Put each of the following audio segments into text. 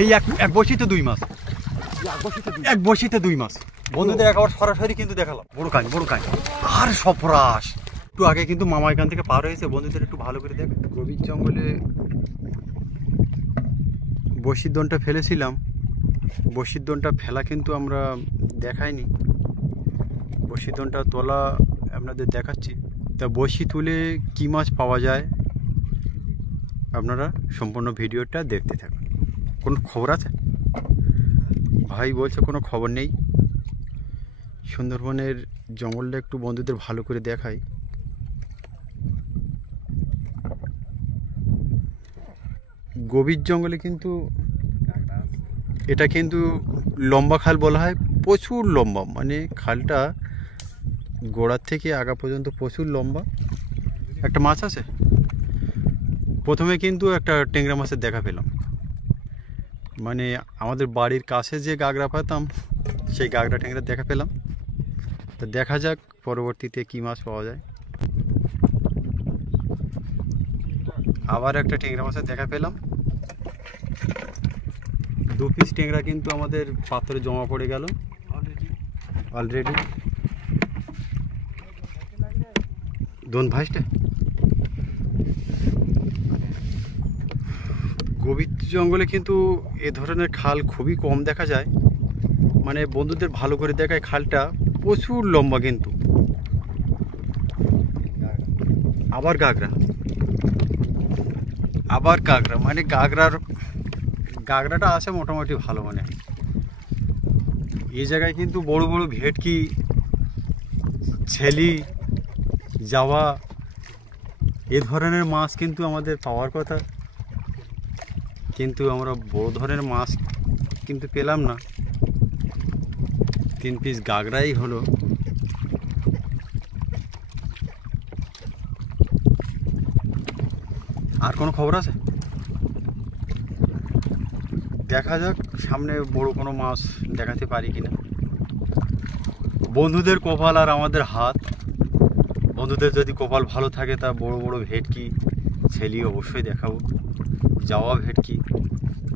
এই এক বসিতে 2 মাছ, এক বসিতে 2 মাছ বন্ধুদের একেবারে সরাসরি কিন্তু দেখালাম। বড় কান আর সফরাস। একটু আগে কিন্তু মামা এখান থেকে পার হয়েছে, বন্ধুদের একটু ভালো করে দেখ। গভীর জঙ্গলে বসির দনটা ফেলেছিলাম, বসির দনটা ফেলা কিন্তু আমরা দেখাইনি, বসির দনটা তোলা আপনাদের দেখাচ্ছি। তা বসি তুলে কি মাছ পাওয়া যায় আপনারা সম্পূর্ণ ভিডিওটা দেখতে থাকুন। কোনো খবর আছে? ভাই বলছে কোনো খবর নেই। সুন্দরবনের জঙ্গলটা একটু বন্ধুদের ভালো করে দেখাই। গভীর জঙ্গলে কিন্তু এটা কিন্তু লম্বা খাল বলা হয়, প্রচুর লম্বা, মানে খালটা গোড়ার থেকে আগা পর্যন্ত প্রচুর লম্বা। একটা মাছ আছে, প্রথমে কিন্তু একটা ট্যাংরা মাছের দেখা পেলাম, মানে আমাদের বাড়ির কাছে যে গাগরা পেতাম সেই গাগরা ট্যাংরা দেখা পেলাম। তা দেখা যাক পরবর্তীতে কি মাছ পাওয়া যায়। আবার একটা ট্যাংরা মাছের দেখা পেলাম। 2 পিস ট্যাংরা কিন্তু আমাদের পাত্রে জমা পড়ে গেল অলরেডি। দোন ভাইসটা গভীর জঙ্গলে কিন্তু এ ধরনের খাল খুবই কম দেখা যায়, মানে বন্ধুদের ভালো করে দেখায় খালটা প্রচুর লম্বা কিন্তু। আবার গাগরা, মানে গাগরাটা আছে মোটামুটি ভালো, মানে এই জায়গায় কিন্তু বড় বড় ভেটকি, ছেলি, জাওয়া এ ধরনের মাছ কিন্তু আমাদের পাওয়ার কথা, কিন্তু আমরা বড় ধরনের মাছ কিন্তু পেলাম না। 3 পিস গাগরাই হলো। আর কোনো খবর আছে? দেখা যাক সামনে বড় কোনো মাছ দেখাতে পারি কিনা। বন্ধুদের কপাল আর আমাদের হাত। বন্ধুদের যদি কপাল ভালো থাকে তা বড় বড় ভেটকি, ছেলি অবশ্যই দেখাবো। জাওয়া ভেটকি,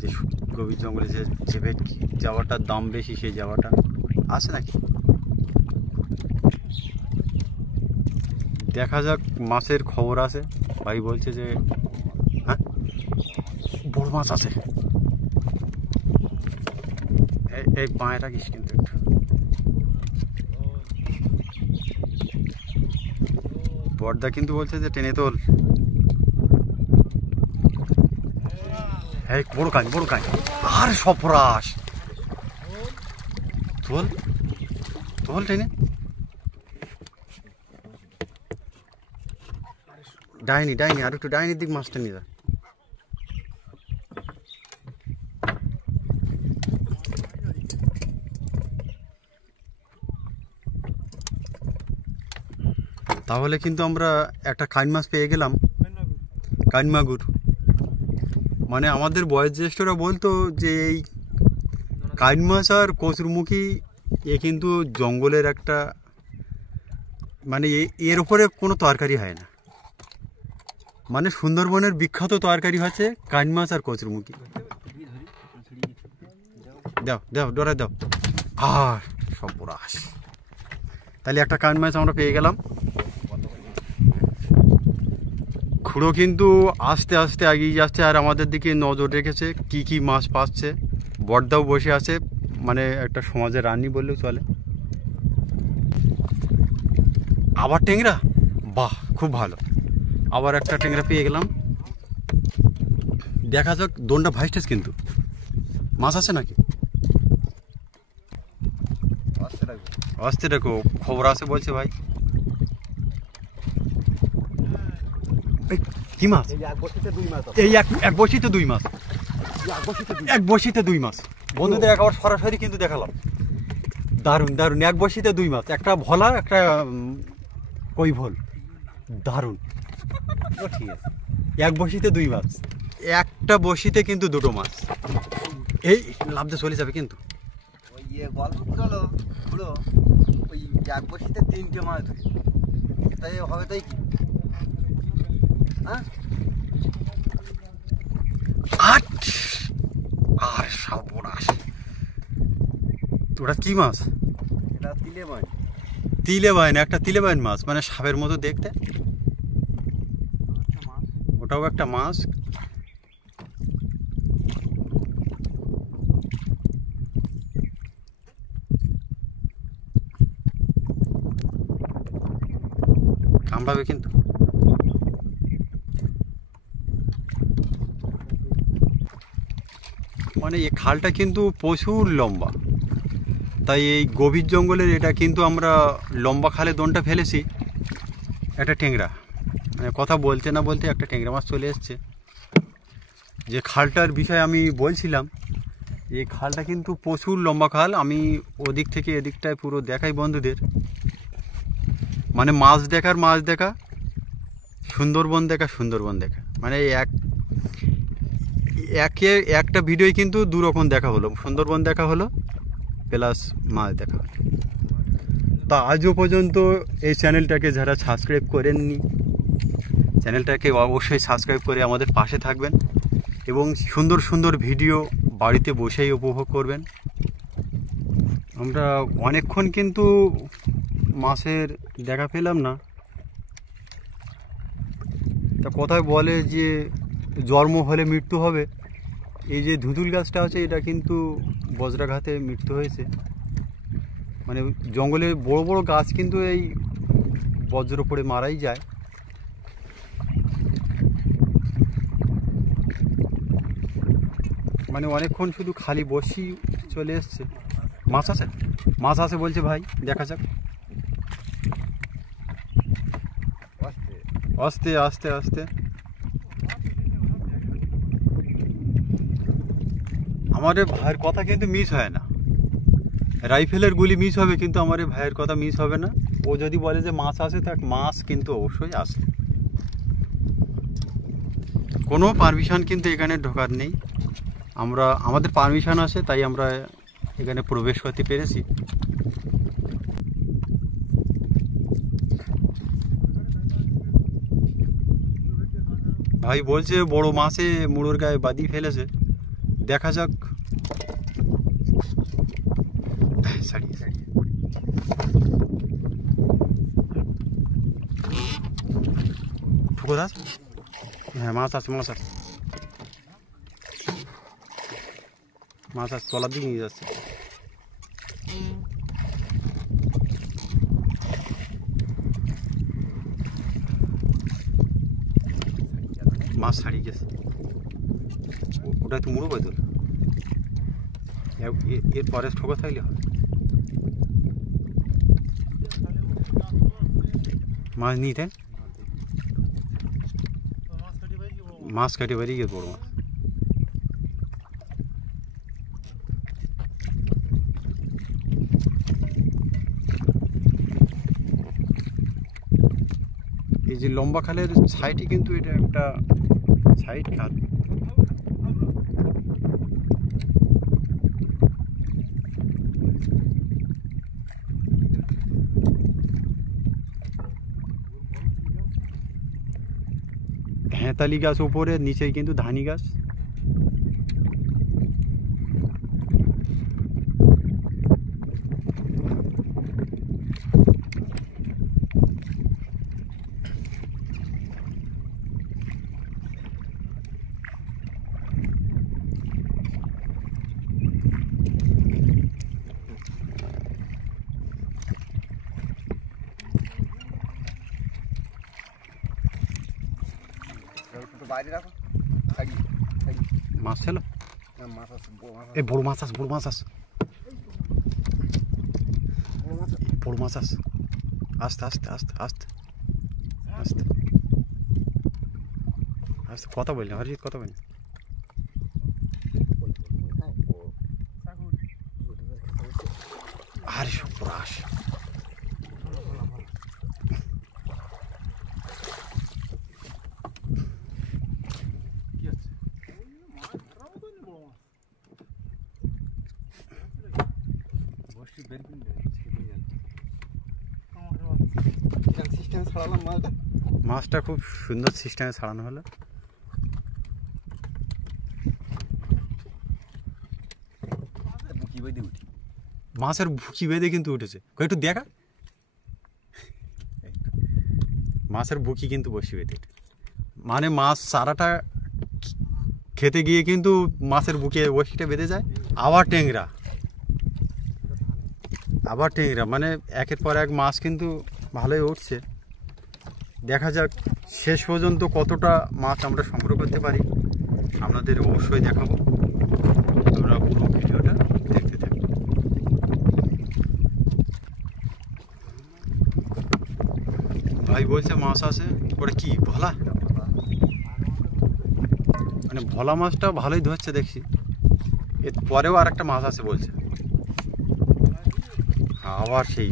যে গভীর জঙ্গলে যে ভেটকি, জাওয়াটার দাম বেশি, সেই জাওয়াটা আছে নাকি দেখা যাক। মাছের খবর আছে, ভাই বলছে যে হ্যাঁ বড় মাছ আছে। এই পায়ে রাখিস কিন্তু একটু। বড়দা কিন্তু বলছে যে টেনে তোল। এই বড় কান আর সফরাস। তোল টেনে। ডাইনি আর একটু ডাইনির দিক মাছটা নিয়ে যা। তাহলে কিন্তু আমরা একটা কান মাছ পেয়ে গেলাম, কান মাগুর। মানে আমাদের বয়োজ্যেষ্ঠরা বলতো যে এই কান মাছ আর কচুরমুখী এ কিন্তু জঙ্গলের একটা, মানে এর উপরে কোনো তরকারি হয় না। মানে সুন্দরবনের বিখ্যাত তরকারি হচ্ছে কান মাছ আর কচুরমুখী। দাও ডরাই দাও। আর সর্বনাশ। তাহলে একটা কান মাছ আমরা পেয়ে গেলাম। খুঁড়ো কিন্তু আস্তে আস্তে এগিয়ে যাচ্ছে আর আমাদের দিকে নজর রেখেছে কি মাছ পাচ্ছে। বড়দাও বসে আছে, মানে একটা সমাজের রানী বললেও চলে। আবার ট্যাংরা, বাহ খুব ভালো। আবার একটা ট্যাংরা পেয়ে গেলাম। দেখা যাক দোনটা ভাইস্টেস, কিন্তু মাছ আছে নাকি। আসতে দেখো খবর আছে বলছে ভাই। কি মাছ? এই এক বসিতে 2 মাছ, এক বসিতে 2 মাছ বন্ধুদের একেবারে সরাসরি কিন্তু দেখালাম। দারুণ 1 বসিতে 2 মাছ, একটা ভোলা একটা কৈভোল। দারুণ, ঠিক আছে। 1 বসিতে 2 মাছ, একটা বসিতে কিন্তু 2টো মাছ। এই লাভ দিয়ে চলে যাবে কিন্তু। গল্প করলো ওই 1 বসিতে 3টে মাছ ধরে, তাই হবে তাই কি? হ্যাঁ ওটা কি মাছ? এটা তিলে বাইন। তিলে বাইন, একটা তিলে বাইন মাছ, মানে সাপের মতো দেখতে। ওটাও একটা মাছ। কামড়াবে কিন্তু। মানে এই খালটা কিন্তু প্রচুর লম্বা, তাই এই গভীর জঙ্গলের এটা কিন্তু আমরা লম্বা খালে দোনটা ফেলেছি। একটা ট্যাংরা, মানে কথা বলতে না বলতে একটা ট্যাংরা মাছ চলে এসছে। যে খালটার বিষয়ে আমি বলছিলাম, এই খালটা কিন্তু প্রচুর লম্বা খাল। আমি ওদিক থেকে এদিকটায় পুরো দেখাই বন্ধুদের। মানে মাছ দেখা, সুন্দরবন দেখা, মানে একটা ভিডিওই কিন্তু দুরকম দেখা হলো। সুন্দরবন দেখা হলো প্লাস মাছ দেখা হলো। তা আজও পর্যন্ত এই চ্যানেলটাকে যারা সাবস্ক্রাইব করেননি, চ্যানেলটাকে অবশ্যই সাবস্ক্রাইব করে আমাদের পাশে থাকবেন এবং সুন্দর সুন্দর ভিডিও বাড়িতে বসেই উপভোগ করবেন। আমরা অনেকক্ষণ কিন্তু মাছের দেখা পেলাম না। তা কথায় বলে যে জন্ম হলে মৃত্যু হবে। এই যে ধুতুল গাছটা আছে, এটা কিন্তু বজ্রাঘাতে মৃত্যু হয়েছে। মানে জঙ্গলে বড় বড় গাছ কিন্তু এই বজ্র পড়ে মারাই যায়। মানে অনেকক্ষণ শুধু খালি বসি চলে এসছে। মাছ আছে বলছে ভাই, দেখা যাক। আস্তে আস্তে আস্তে। আমাদের ভাইয়ের কথা কিন্তু মিস হয় না। রাইফেলের গুলি মিস হবে, কিন্তু আমার এই ভাইয়ের কথা মিস হবে না। ও যদি বলে যে মাছ আসে, তা মাছ কিন্তু অবশ্যই আসে। কোনো পারমিশন কিন্তু এখানে ঢোকার নেই। আমাদের পারমিশন আছে, তাই আমরা এখানে প্রবেশ করতে পেরেছি। ভাই বলছে বড় মাছে মুড়োর গায়ে বাদি ফেলেছে, দেখা যাক। ঠুকো দাস। হ্যাঁ, মাছ আছে তলার দিকে নিয়ে যাচ্ছে। মাছ ছাড়িয়ে গেছে। ওটা একটু মুড়ো বই তোল, এর পরে ঠোকা থাকলে হবে। মাছ নিতে মাছ কাটে বেরিয়ে গেছে বড় মাছ। এই যে লম্বা খালের সাইডে কিন্তু এটা একটা সাইড খাল। হেঁতালি গাছ ওপরে, নিচে কিন্তু ধানি গাছ। বাইরে রাখো। মাছ ছিল, এই বড় মাছ আছে, বড় মাছ আছে। আস্তে আস্তে আস্তে আস্তে আস্তে আস্তে। কথা বললি হরিজিৎ, কথা বললি। আরে সর্বনাশ। মাছটা খুব সুন্দর সিস্টেমে ছাড়ানো হলো। মাছের ভুকি বেঁধে কিন্তু উঠেছে, একটু দেখা, মাছের ভুকি কিন্তু বসি বেঁধে উঠেছে। মানে মাছ চারাটা খেতে গিয়ে কিন্তু মাছের বুকে বসিটা বেঁধে যায়। আবার ট্যাংরা, আবার ট্যাংরা, মানে একের পর এক মাছ কিন্তু ভালোই উঠছে। দেখা যাক শেষ পর্যন্ত কতটা মাছ আমরা সংগ্রহ করতে পারি, আপনাদের অবশ্যই দেখাবো। আমরা পুরো ভিডিওটা দেখতে থাকি। ভাই বলছে মাছ আছে, ওটা কি ভোলা? মানে ভোলা মাছটা ভালোই ধরছে দেখছি, এর পরেও আর একটা মাছ আছে বলছে। আবার সেই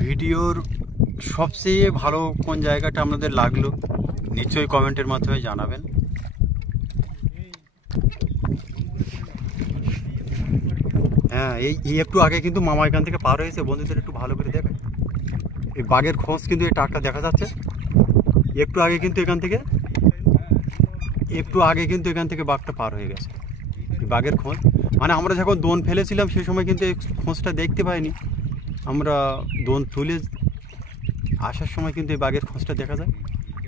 ভিডিওর সবচেয়ে ভালো কোন জায়গাটা আপনাদের লাগলো নিশ্চয়ই কমেন্টের মাধ্যমে জানাবেন। হ্যাঁ, এই একটু আগে কিন্তু মামা এখান থেকে পার হয়েছে, বন্ধুদের একটু ভালো করে দেখে। এই বাঘের খোঁজ কিন্তু এই টাটকা দেখা যাচ্ছে। একটু আগে কিন্তু এখান থেকে বাঘটা পার হয়ে গেছে। এই বাঘের খোঁজ, মানে আমরা যখন দোন ফেলেছিলাম সেই সময় কিন্তু এই খোঁজটা দেখতে পাইনি। আমরা দোন তুলে আসার সময় কিন্তু এই বাঘের খোঁজটা দেখা যায়,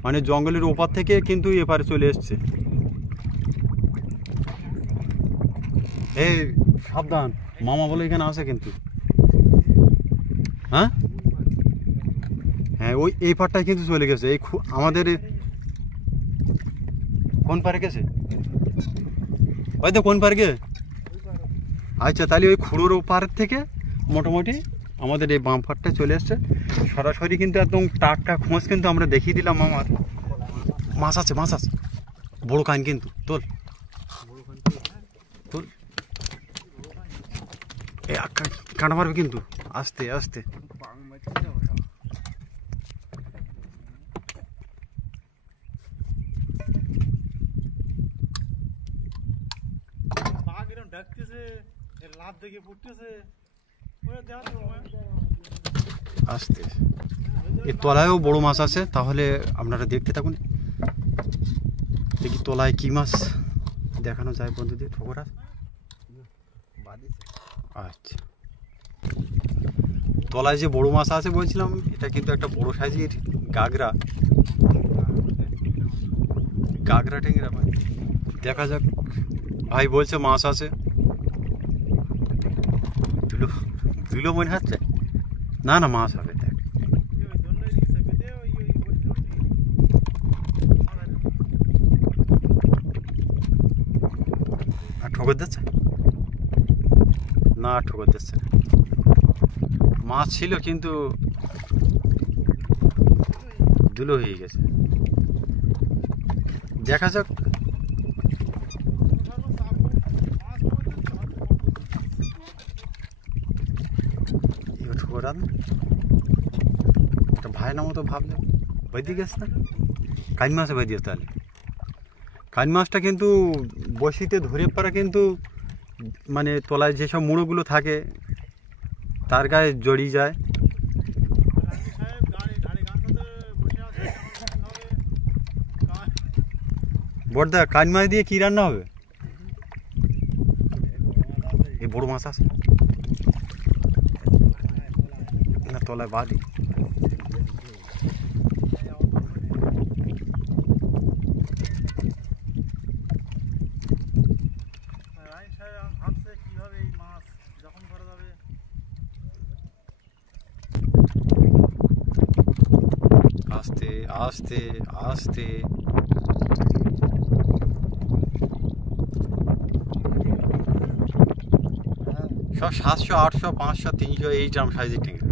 মানে জঙ্গলের ওপার থেকে কিন্তু এপারে চলে এসছে। এই সাবধান, মামা বলে এখানে আছে কিন্তু। হ্যাঁ হ্যাঁ, ওই এই পারটায় কিন্তু চলে গেছে। এই আমাদের কোন পারে গেছে? ওই তো কোন পারে গে? আচ্ছা, তাহলে ওই খুঁড়োর ওপার থেকে মোটামুটি আমাদের এই বাম পারটায় চলে এসছে সরাসরি। কিন্তু একদম টাটকা খোঁজ কিন্তু আমরা দেখিয়ে দিলাম। আমার মাছ আছে, মাছ আছে, বড় কান কিন্তু। তোল তোল, কাটা মারবে কিন্তু, আস্তে আস্তে। আস্তে, এর তলায়ও বড় মাছ আছে, তাহলে আপনারা দেখতে থাকুন। দেখি তলায় কি মাছ দেখানো যায় বন্ধুদের। ঠোকরা, আচ্ছা, তলায় যে বড় মাছ আছে বলছিলাম, এটা কিন্তু একটা বড় সাইজের গাগরা ট্যাংরা। মানে দেখা যাক, ভাই বলছে মাছ আছে। দুলো মনে হচ্ছে, না না মাছ হবে। দেখ, আর ঠোকর দিচ্ছে না, ঠোকর দিচ্ছে না। মাছ ছিল কিন্তু দুলো হয়ে গেছে। দেখা যাক, একটা ভাই না মতো ভাবলে বেঁধে গেছে না, কান মাছে বেঁধে গেছে। তাহলে কান মাছটা কিন্তু বসিতে ধরে পারা কিন্তু, মানে তলায় যেসব মুড়োগুলো থাকে তার গায়ে জড়িয়ে যায়। বড়দা, কান মাছ দিয়ে কি রান্না হবে? এই বড় মাছ আছে না তলায় বাঁধি। আস্তে আস্তে আস্তে, সব 700, 800, 500, 300 এই জাম সাইজের ট্যাংরা।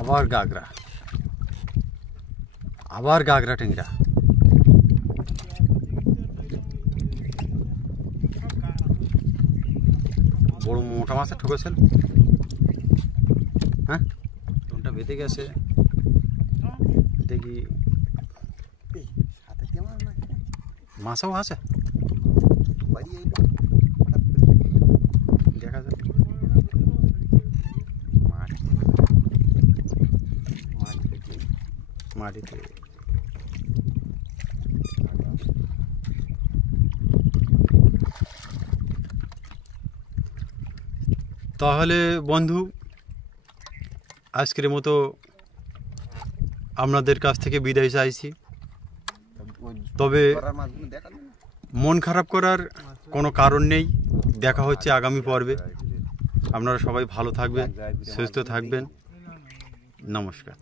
আবার গাগরা, আবার গাগরা ট্যাংরা। বড় মোটা মাছের ঠকেছিল। হ্যাঁ, কোনটা বেঁধে গেছে দেখি। মাছও আছে, দেখা যাক। মাটিতে তাহলে বন্ধু আজকের মতো আপনাদের কাছ থেকে বিদায় চাইছি। তবে করার মাধ্যমে দেখানো না। মন খারাপ করার কোনো কারণ নেই। দেখা হচ্ছে আগামী পর্বে। আপনারা সবাই ভালো থাকবেন, সুস্থ থাকবেন। নমস্কার।